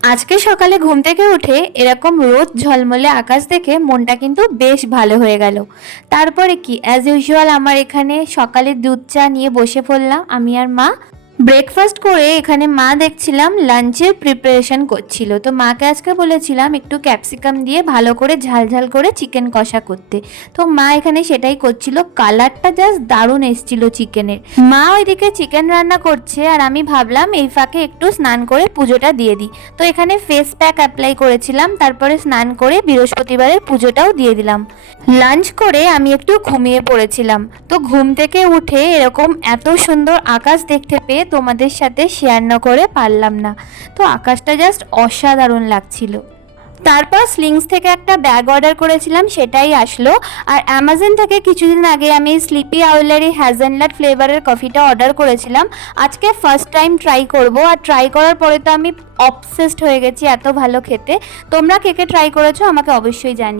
আজকে সকালে ঘুম থেকে উঠে এরকম রোদ ঝলমলে আকাশ দেখে মনটা কিন্তু বেশ ভালো হয়ে গেল। তারপরে কি অ্যাজ ইউজুয়াল আমার এখানে সকালে দুধ চা নিয়ে বসে পড়লাম আমি আর মা। ব্রেকফাস্ট করে এখানে মা দেখছিলাম লাঞ্চের প্রিপারেশন করছিল, তো মাকে আজকে বলেছিলাম একটু ক্যাপসিকাম দিয়ে ভালো করে ঝাল ঝাল করে চিকেন কষা করতে। তো মা এখানে সেটাই করছিল, কালারটা জাস্ট দারুণ এসেছিল চিকেনের। মা ওইদিকে চিকেন রান্না করছে আর আমি ভাবলাম এই ফাঁকে একটু স্নান করে পুজোটা দিয়ে দিই। তো এখানে ফেস প্যাক অ্যাপ্লাই করেছিলাম, তারপরে স্নান করে বৃহস্পতিবারের পুজোটাও দিয়ে দিলাম। লাঞ্চ করে আমি একটু ঘুমিয়ে পড়েছিলাম। তো ঘুম থেকে উঠে এরকম এত সুন্দর আকাশ দেখতে পেয়ে তোমাদের সাথে শেয়ার না করে পারলাম না। তো আকাশটা জাস্ট অসাধারণ লাগছিল। তারপর স্লিংস থেকে একটা ব্যাগ অর্ডার করেছিলাম, সেটাই আসলো। আর অ্যামাজন থেকে কিছুদিন আগে আমি স্লিপি আউলের এই হ্যাজেলনাট ফ্লেভারের কফিটা অর্ডার করেছিলাম। আজকে ফার্স্ট টাইম ট্রাই করব, আর ট্রাই করার পরে তো আমি অবসেসড হয়ে গেছি, এত ভালো খেতে। তোমরা কে কে ট্রাই করেছো আমাকে অবশ্যই জানিও।